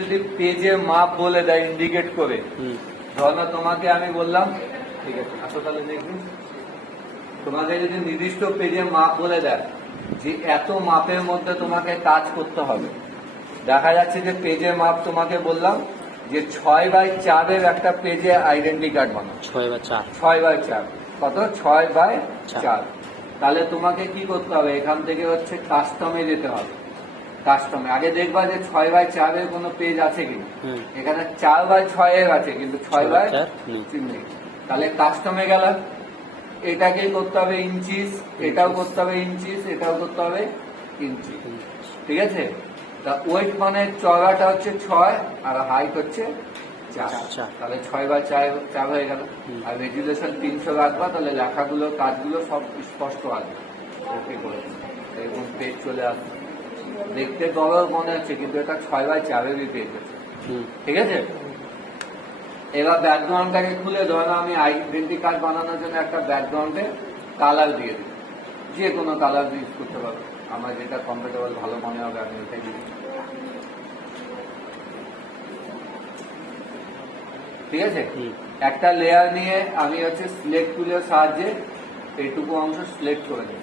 যদি পেজে মাপ বলে দেয় ইন্ডিকেট করে, ধরো তোমাকে আমি বললাম ঠিক আছে আসো তাহলে দেখবি, তোমাকে যদি নির্দিষ্ট পেজে মাপ বলে দেয় যে এত মাপের মধ্যে তোমাকে কাজ করতে হবে, দেখা যাচ্ছে যে পেজে মাপ তোমাকে বললাম যে 6x4 একটা পেজে আইডেন্টি কার্ড বানাও। 6x4 কত? 6x4। তাহলে তোমাকে কি করতে হবে? এখান থেকে হচ্ছে কাস্টমে যেতে হবে। কাস্টমে আগে দেখবা যে 6x4 এর কোনো পেজ আছে কিনা। এখানে 4x6 এর আছে কিন্তু 6x4 নেই। তাহলে কাস্টমে গেল, এটাকেই করতে হবে ইঞ্চিস, এটাও করতে হবে ইঞ্চিস, এটাও করতে হবে ইঞ্চি। ঠিক আছে? তা ওয়েট মানে চওড়াটা হচ্ছে 6 আর হাইট হচ্ছে 4। তাহলে 6x4 হয়ে গেল। আর রেজুলেশন 300 রাখবা, তাহলে লেখাগুলো কাজগুলো সব স্পষ্ট আসবে। ওকে করেছে এরকম পেজ চলে আসবে, দেখতে বড় মনে হচ্ছে কিন্তু এটা 6x4 পেজ আছে। ঠিক আছে? এবার ব্যাকগ্রাউন্ডটাকে খুলে ধরো আমি আইডেন্টি কার্ড বানানোর জন্য একটা ব্যাকগ্রাউন্ডে কালার দিয়ে দিই, যে কোনো কালার ইউজ করতে পারো, আমার যেটা কমফোর্টেবল ভালো মনে হবে আমি ওটাই দিই। ঠিক আছে? একটা লেয়ার নিয়ে আমি হচ্ছে সিলেক্ট টুলের সাহায্যে এইটুকু অংশ সিলেক্ট করে দেব।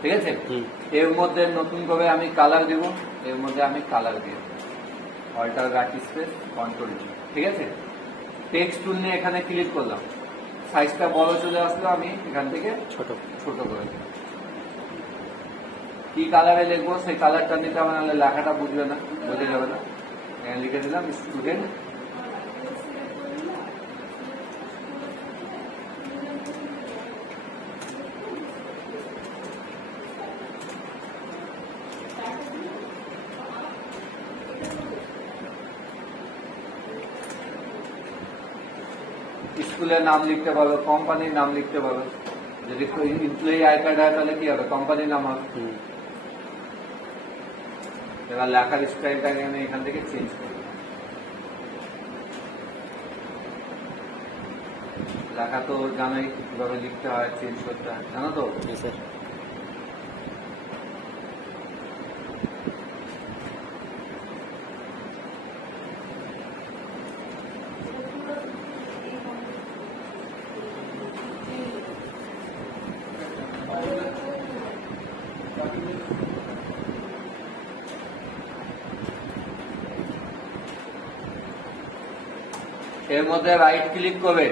ঠিক আছে? এর মধ্যে নতুন করে আমি কালার দিব, এর মধ্যে আমি কালার দিয়ে দেবো, অল্টার ব্যাক স্পেস কন্ট্রোল। ঠিক আছে? টেক্সট টুল নিয়ে এখানে ক্লিক করলাম, সাইজটা বড় চলে আসলো, আমি এখান থেকে ছোট করে দিলাম। কি কালারে লিখবো সেই কালারটা নিতে হবে, নাহলে লেখাটা বুঝবে না, বোঝা যাবে না। এখানে লিখে দিলাম স্টুডেন্ট। স্কুলের নাম লিখতে পারো, কোম্পানির নাম লিখতে পারো। যদি এমপ্লয়ি আই কার্ড হয় তাহলে কি হবে? কোম্পানির নাম হবে। এবার লেখার স্টাইলটাকে আমি এখান থেকে চেঞ্জ করি। লেখা তো জানোই কিভাবে লিখতে হয়, চেঞ্জ করতে হয়, জানো তো? এর মধ্যে রাইট ক্লিক করে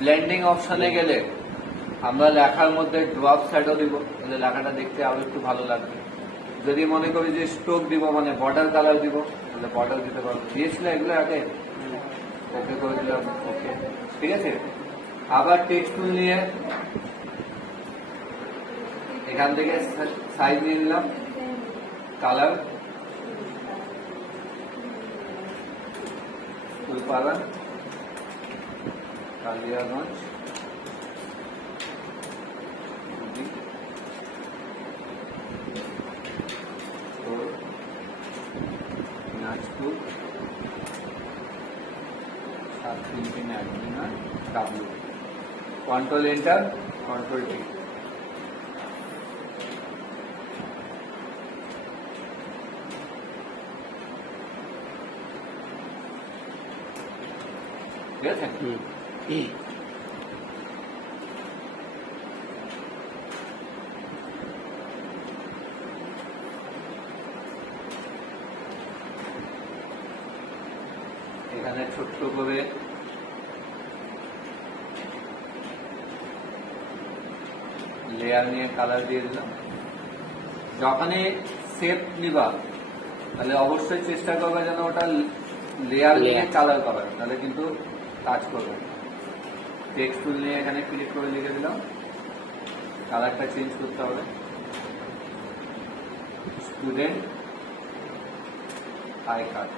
ব্লেন্ডিং অপশনে গেলে আমরা লেখার মধ্যে ড্রপ শ্যাডো দিব, তাহলে লেখাটা দেখতে আরো একটু ভালো লাগবে। যদি মনে করি যে স্ট্রোক দিব মানে বর্ডার কালার দিব, তাহলে বর্ডার দিতে পারবো। দিয়েছিল এগুলো আগে, ওকে করে দিলাম। ওকে, ঠিক আছে? আবার টেক্সট টুল নিয়ে এখান থেকে সাইজ নিয়ে নিলাম, colour Phulpara Kaliaganj Dinajpur 733 W. Control enter, control T. ঠিক আছে? এখানে ছোট্ট করে লেয়ার নিয়ে কালার দিয়ে দিলাম। যখনই শেপ নিবা তাহলে অবশ্যই চেষ্টা করবে যেন ওটা লেয়ার নিয়ে কালার করা, তাহলে কিন্তু কাজ করবে। টেক্সট টুল নিয়ে এখানে ক্লিক করে লিখে দিলাম, কালারটা চেঞ্জ করতে হবে। Student I card,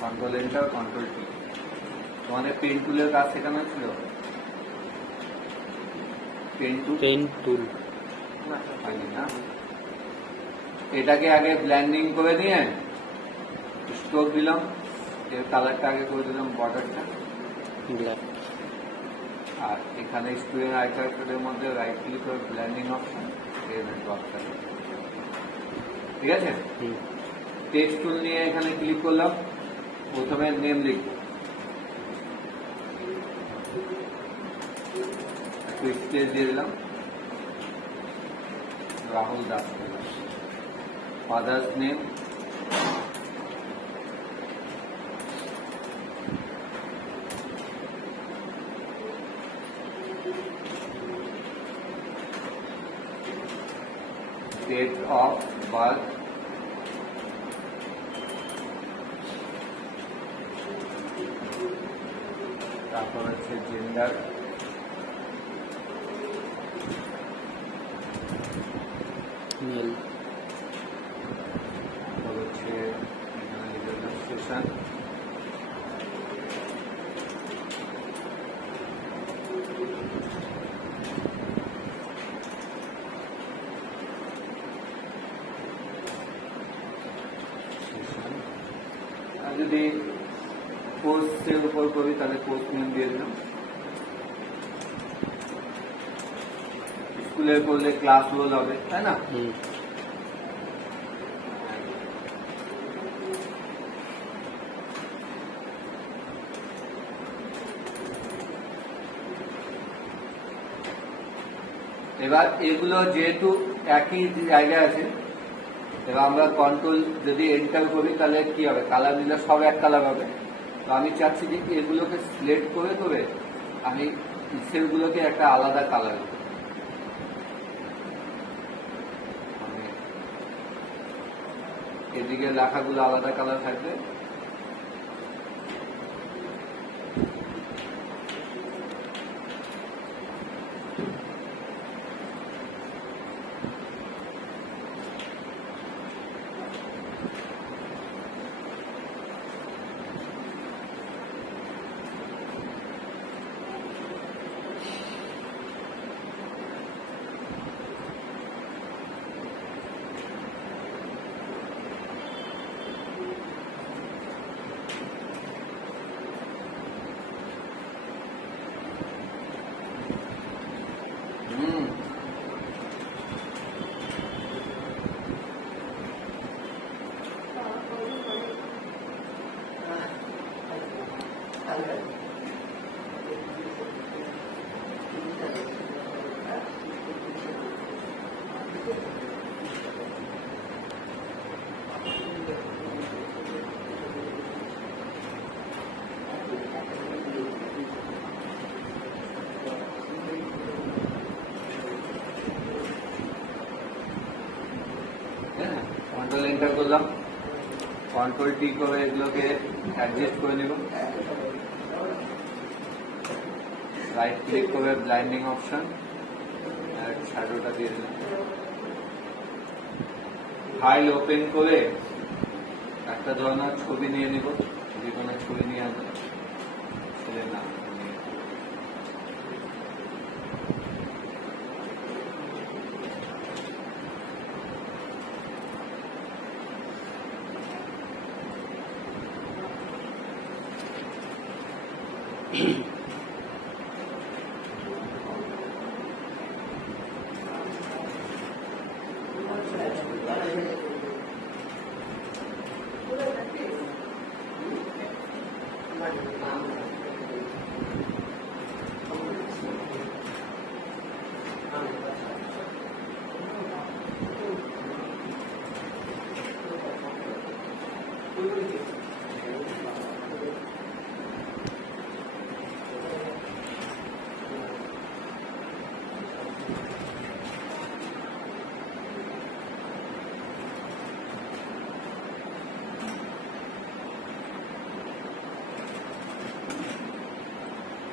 control enter, control টি। তোমাদের পেন টুলের কাজ শেখানো ছিল? পেন টুল না, এটাকে আগে ব্লেন্ডিং করে নিয়ে স্ট্রোক দিলাম, এর কালারটা আগে করে দিলাম বর্ডারটা ব্ল্যাক। আর এখানে স্টুডেন্ট আই কার্ডের মধ্যে রাইট ক্লিক করে ব্লেন্ডিং অপশন, ড্রপ ঠিক আছে। টেক্সট টুল নিয়ে এখানে ক্লিক করলাম, প্রথমে নেম লিখব, একটু স্পেস দিয়ে দিলাম, Rahul Das. Father's name date of birth, তারপর হচ্ছে জেন্ডার, মেল, তারপর হচ্ছে রেজিস্ট্রেশন, যদি কোর্সের উপর করি তাহলে কোর্স নেম দিয়ে দিলাম, স্কুলে করলে ক্লাস রোল হবে, তাই না? এবার এগুলো যেহেতু একই জায়গায় আছে, এবার আমরা কন্ট্রোল যদি এন্টার করি তাহলে কি হবে, কালার দিলে সব এক কালার হবে। তো আমি চাচ্ছি যে এগুলোকে সিলেক্ট করে করে আমি সেলগুলোকে একটা আলাদা কালার, এদিকে লেখাগুলো আলাদা কালার থাকবে, কন্ট্রোল এন্টার করলাম, কন্ট্রোল টি করে এগুলোকে অ্যাডজাস্ট করে নেব, রাইট ক্লিক করে ব্লাইন্ডিং অপশন আর শ্যাডোটা দিয়ে দিলাম, ফাইল ওপেন করে একটা ধরনের ছবি নিয়ে নিব, যে কোনো ছবি নিয়ে আসবো, ছেলের নাম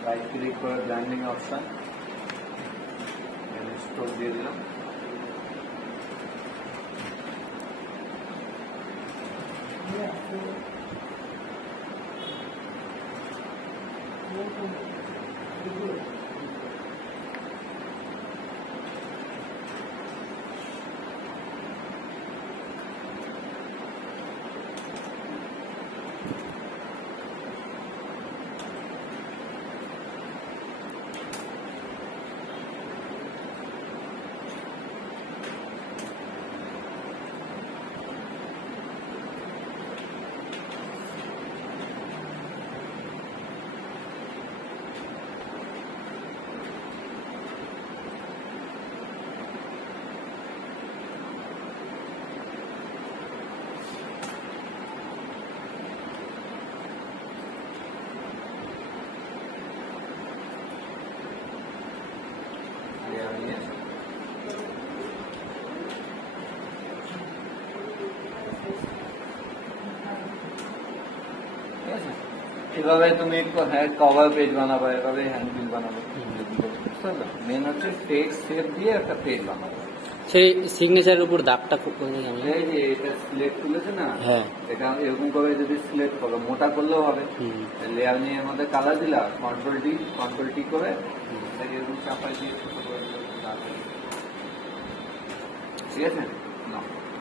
রাইট ক্লিক করে ব্লাইন্ডিং অপশন স্টোর দিয়ে দিলাম, এভাবে তুমি কভার পেজ বানাবে, এভাবে হ্যান্ডবিল বানাবে। মেন হচ্ছে টেক্সট শেপ দিয়ে একটা পেজ বানাবে। সেই সিগনেচারের উপর দাগটা কোথায় আমি এই যে এটা সিলেক্ট তুলেছে না, হ্যাঁ এটা এরকম করে যদি সিলেক্ট করো, মোটা করলেও হবে। লেয়ার নিয়ে আমাদের কালার দিলা, কন্ট্রোল টি করে এটাকে এরকম চাপাই দিয়ে ছোট করে দিলে, ঠিক আছে না।